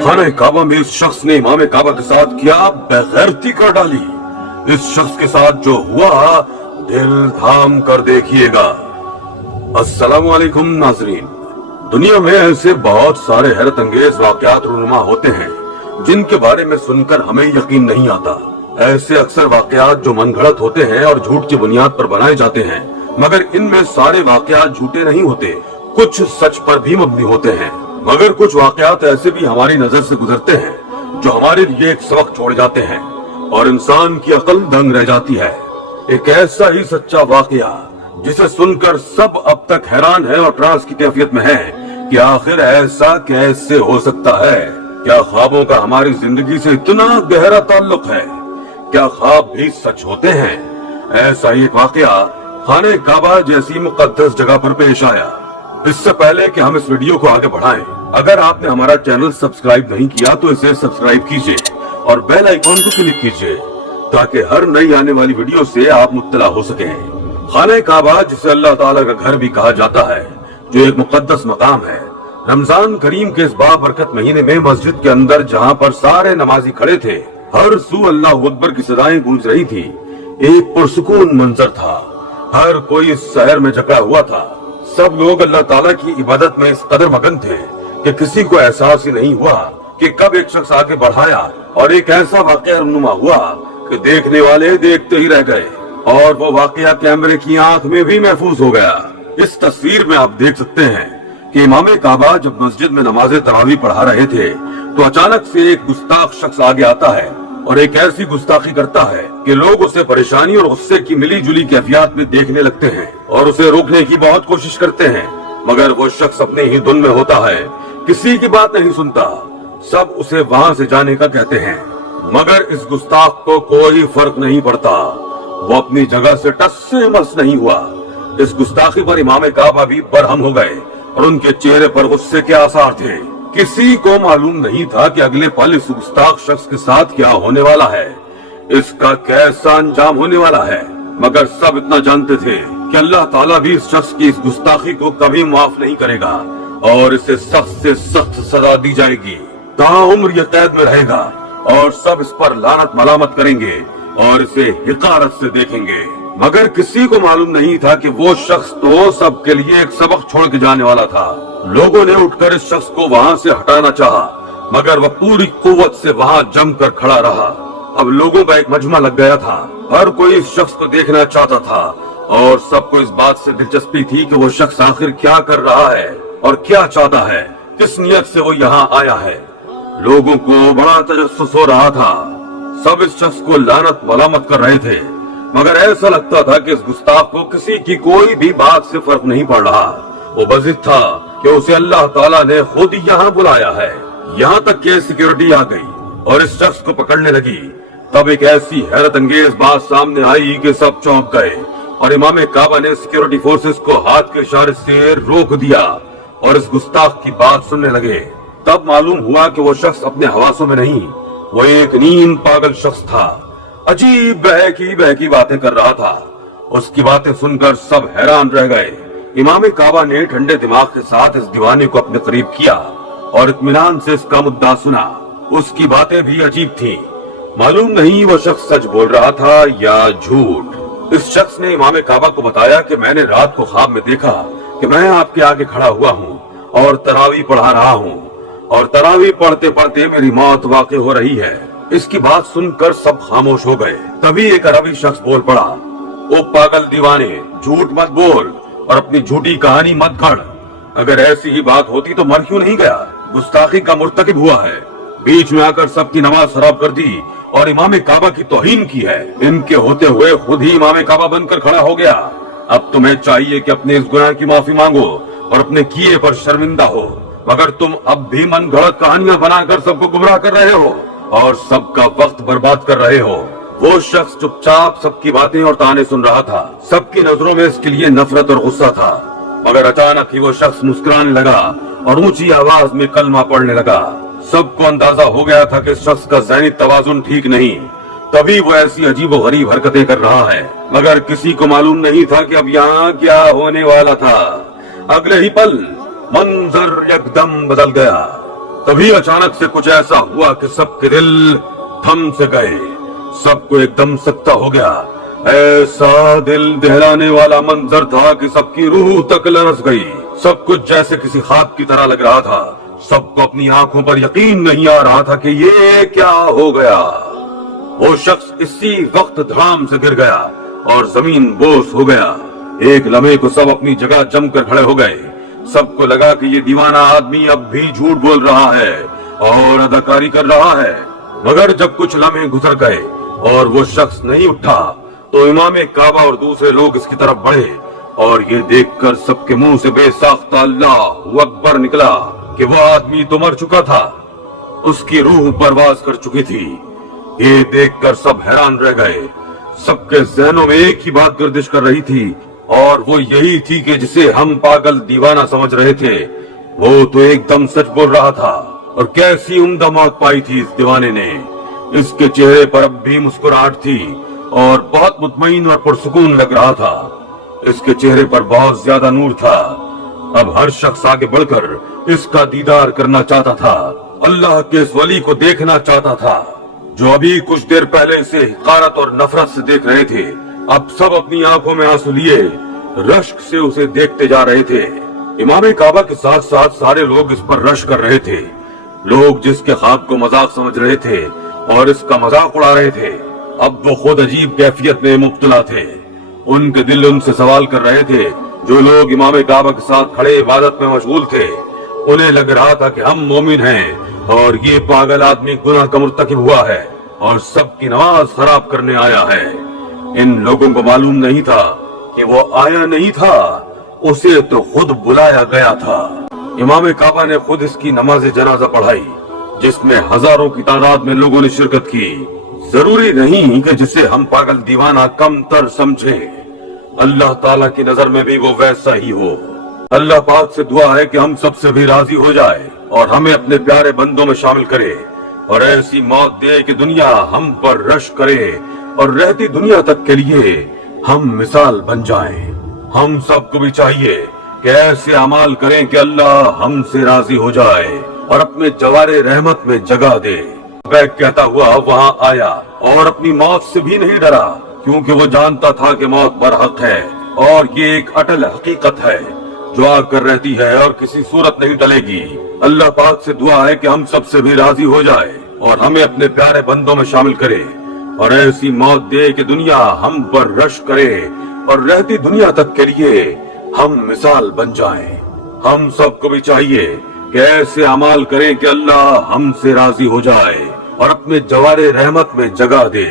खाने काबा में इस शख्स ने इमाम काबा के साथ क्या बेगैरती कर डाली। इस शख्स के साथ जो हुआ दिल थाम कर देखिएगा। अस्सलामु अलैकुम नाज़रीन। दुनिया में ऐसे बहुत सारे हैरत अंगेज वाक़यात रूनुमा होते हैं जिनके बारे में सुनकर हमें यकीन नहीं आता। ऐसे अक्सर वाक़यात जो मनगढ़ंत होते हैं और झूठ की बुनियाद पर बनाए जाते हैं, मगर इनमें सारे वाक़यात झूठे नहीं होते, कुछ सच पर भी मबनी होते हैं। मगर कुछ वाक़यात ऐसे भी हमारी नजर से गुजरते हैं जो हमारे लिए एक सबक छोड़ जाते हैं और इंसान की अक्ल दंग रह जाती है। एक ऐसा ही सच्चा वाक़या जिसे सुनकर सब अब तक हैरान है और ट्रांस की कैफियत में है कि आखिर ऐसा कैसे हो सकता है। क्या ख्वाबों का हमारी जिंदगी से इतना गहरा ताल्लुक है? क्या ख्वाब भी सच होते हैं? ऐसा ही एक वाक़या खाने काबा जैसी मुक़द्दस जगह पर पेश आया। इससे पहले कि हम इस वीडियो को आगे बढ़ाएं, अगर आपने हमारा चैनल सब्सक्राइब नहीं किया तो इसे सब्सक्राइब कीजिए और बेल आइकॉन को क्लिक कीजिए ताकि हर नई आने वाली वीडियो से आप मुत्तला हो सकें। खाने काबा, जिसे अल्लाह ताला का घर भी कहा जाता है, जो एक मुक़द्दस मकाम है, रमजान करीम के इस बाबरकत महीने में मस्जिद के अंदर जहाँ पर सारे नमाजी खड़े थे, हर सू अल्लाह अकबर की सदाएं गूंज रही थी। एक पुरसुकून मंजर था। हर कोई इस शहर में जकड़ा हुआ था। सब लोग अल्लाह ताला की इबादत में इस कदर मगन थे कि किसी को एहसास ही नहीं हुआ कि कब एक शख्स आगे बढ़ाया और एक ऐसा वाक़या रूनुमा हुआ कि देखने वाले देखते ही रह गए और वो वाक़या कैमरे की आंख में भी महफूज हो गया। इस तस्वीर में आप देख सकते हैं कि इमाम काबा जब मस्जिद में नमाज तरावी पढ़ा रहे थे तो अचानक से एक गुस्ताख शख्स आगे आता है और एक ऐसी गुस्ताखी करता है कि लोग उसे परेशानी और गुस्से की मिली जुली कैफियत में देखने लगते हैं और उसे रोकने की बहुत कोशिश करते हैं, मगर वो शख्स अपने ही धुन में होता है, किसी की बात नहीं सुनता। सब उसे वहाँ से जाने का कहते हैं, मगर इस गुस्ताख को कोई फर्क नहीं पड़ता। वो अपनी जगह से टस से मस नहीं हुआ। इस गुस्ताखी पर इमाम काबा भी बरहम हो गए और उनके चेहरे पर गुस्से के आसार थे। किसी को मालूम नहीं था कि अगले पल इस गुस्ताख शख्स के साथ क्या होने वाला है, इसका कैसा अंजाम होने वाला है। मगर सब इतना जानते थे कि अल्लाह ताला भी इस शख्स की इस गुस्ताखी को कभी माफ नहीं करेगा और इसे सख्त से सख्त सजा दी जाएगी। ताउम्र ये कैद में रहेगा और सब इस पर लानत मलामत करेंगे और इसे हिकारत से देखेंगे। मगर किसी को मालूम नहीं था कि वो शख्स तो सबके लिए एक सबक छोड़ के जाने वाला था। लोगों ने उठकर इस शख्स को वहाँ से हटाना चाहा, मगर वह पूरी कुव्वत से वहाँ जमकर खड़ा रहा। अब लोगों का एक मजमा लग गया था। हर कोई इस शख्स को देखना चाहता था और सबको इस बात से दिलचस्पी थी कि वो शख्स आखिर क्या कर रहा है और क्या चाहता है, किस नियत से वो यहाँ आया है। लोगों को बड़ा तजस्सुस हो रहा था। सब इस शख्स को लानत मलामत कर रहे थे, मगर ऐसा लगता था कि इस गुस्ताख को किसी की कोई भी बात से फर्क नहीं पड़ रहा। वो बज़िद था कि उसे अल्लाह ताला ने खुद यहाँ बुलाया है। यहाँ तक कि सिक्योरिटी आ गई और इस शख्स को पकड़ने लगी। तब एक ऐसी हैरत अंगेज बात सामने आई कि सब चौंक गए और इमाम काबा ने सिक्योरिटी फोर्सेस को हाथ के इशारे से रोक दिया और इस गुस्ताख की बात सुनने लगे। तब मालूम हुआ कि वो शख्स अपने हवासों में नहीं, वो एक नीम पागल शख्स था। अजीब बहकी बातें कर रहा था। उसकी बातें सुनकर सब हैरान रह गए। इमाम काबा ने ठंडे दिमाग के साथ इस दीवाने को अपने करीब किया और इत्मीनान से इसका मुद्दा सुना। उसकी बातें भी अजीब थीं। मालूम नहीं वो शख्स सच बोल रहा था या झूठ। इस शख्स ने इमाम काबा को बताया कि मैंने रात को ख्वाब में देखा कि मैं आपके आगे खड़ा हुआ हूँ और तरावी पढ़ा रहा हूँ और तरावी पढ़ते पढ़ते मेरी मौत वाक़ई हो रही है। इसकी बात सुनकर सब खामोश हो गए। तभी एक अरबी शख्स बोल पड़ा, ओ पागल दीवाने, झूठ मत बोल और अपनी झूठी कहानी मत गढ़। अगर ऐसी ही बात होती तो मर क्यों नहीं गया? गुस्ताखी का मुर्तकिब हुआ है। बीच में आकर सबकी नमाज खराब कर दी और इमाम काबा की तौहीन की है। इनके होते हुए खुद ही इमाम काबा बनकर खड़ा हो गया। अब तुम्हें चाहिए कि अपने इस गुनाह की माफी मांगो और अपने किए पर शर्मिंदा हो, मगर तुम अब भी मन गढ़ंत कहानियां बनाकर सबको गुमराह कर रहे हो और सबका वक्त बर्बाद कर रहे हो। वो शख्स चुपचाप सबकी बातें और ताने सुन रहा था। सबकी नजरों में इसके लिए नफरत और गुस्सा था, मगर अचानक ही वो शख्स मुस्कुराने लगा और ऊंची आवाज में कलमा पढ़ने लगा। सबको अंदाजा हो गया था कि इस शख्स का ज़हनी तवाजुन ठीक नहीं। तभी वो ऐसी अजीबो गरीब हरकतें कर रहा है, मगर किसी को मालूम नहीं था कि अब यहाँ क्या होने वाला था। अगले ही पल मंजर एकदम बदल गया। तभी अचानक से कुछ ऐसा हुआ कि सबके दिल थम से गए, सबको एकदम सख्ता हो गया। ऐसा दिल दहलाने वाला मंजर था कि सबकी रूह तक लरस गई। सब कुछ जैसे किसी ख्वाब की तरह लग रहा था। सबको अपनी आंखों पर यकीन नहीं आ रहा था कि ये क्या हो गया। वो शख्स इसी वक्त धड़ाम से गिर गया और जमीन बोस हो गया। एक लम्हे को सब अपनी जगह जमकर खड़े हो गए। सबको लगा कि ये दीवाना आदमी अब भी झूठ बोल रहा है और अदाकारी कर रहा है। मगर जब कुछ लम्हे गुजर गए और वो शख्स नहीं उठा तो इमाम काबा और दूसरे लोग इसकी तरफ बढ़े और ये देखकर सबके मुंह से बेसाख्ता अल्लाहु अकबर निकला कि वो आदमी तो मर चुका था, उसकी रूह परवाज कर चुकी थी। ये देखकर सब हैरान रह गए। सबके जहनों में एक ही बात गर्दिश कर रही थी और वो यही थी कि जिसे हम पागल दीवाना समझ रहे थे वो तो एकदम सच बोल रहा था। और कैसी उम्दा मौत पाई थी इस दीवाने ने। इसके चेहरे पर अब भी मुस्कुराहट थी और बहुत मुतमईन और पुरसुकून लग रहा था। इसके चेहरे पर बहुत ज्यादा नूर था। अब हर शख्स आगे बढ़कर इसका दीदार करना चाहता था, अल्लाह के इस वली को देखना चाहता था जो अभी कुछ देर पहले इसे हिकारत और नफरत से देख रहे थे। अब सब अपनी आंखों में आंसू लिए रश्क से उसे देखते जा रहे थे। इमाम काबा के साथ साथ सारे लोग इस पर रश कर रहे थे। लोग जिसके ख्वाब को मजाक समझ रहे थे और इसका मजाक उड़ा रहे थे, अब वो खुद अजीब कैफियत में मुब्तला थे। उनके दिल उनसे सवाल कर रहे थे। जो लोग इमाम काबा के साथ खड़े इबादत में मशगूल थे, उन्हें लग रहा था कि हम मोमिन हैं और ये पागल आदमी गुनाह का मुर्तकिब हुआ है और सबकी नमाज खराब करने आया है। इन लोगों को मालूम नहीं था कि वो आया नहीं था, उसे तो खुद बुलाया गया था। इमाम काबा ने खुद इसकी नमाज जनाजा पढ़ाई जिसमें हजारों की तादाद में लोगों ने शिरकत की। जरूरी नहीं कि जिसे हम पागल दीवाना कम तर समझे, अल्लाह ताला की नजर में भी वो वैसा ही हो। अल्लाह पाक से दुआ है कि हम सबसे भी राजी हो जाए और हमें अपने प्यारे बंदों में शामिल करे और ऐसी मौत दे कि दुनिया हम पर रश करे और रहती दुनिया तक के लिए हम मिसाल बन जाएं। हम सबको भी चाहिए कि ऐसे अमाल करें कि अल्लाह हमसे राजी हो जाए और अपने जवारे रहमत में जगह दे। वह कहता हुआ वहां आया और अपनी मौत से भी नहीं डरा क्योंकि वो जानता था कि मौत बरहक है और ये एक अटल हकीकत है जो आकर रहती है और किसी सूरत नहीं टलेगी। अल्लाह पाक से दुआ है कि हम सबसे भी राजी हो जाए और हमें अपने प्यारे बंदों में शामिल करे और ऐसी मौत दे कि दुनिया हम पर रश करे और रहती दुनिया तक के लिए हम मिसाल बन जाएं। हम सबको भी चाहिए कि ऐसे अमाल करें कि अल्लाह हमसे राजी हो जाए और अपने जवारे रहमत में जगह दे।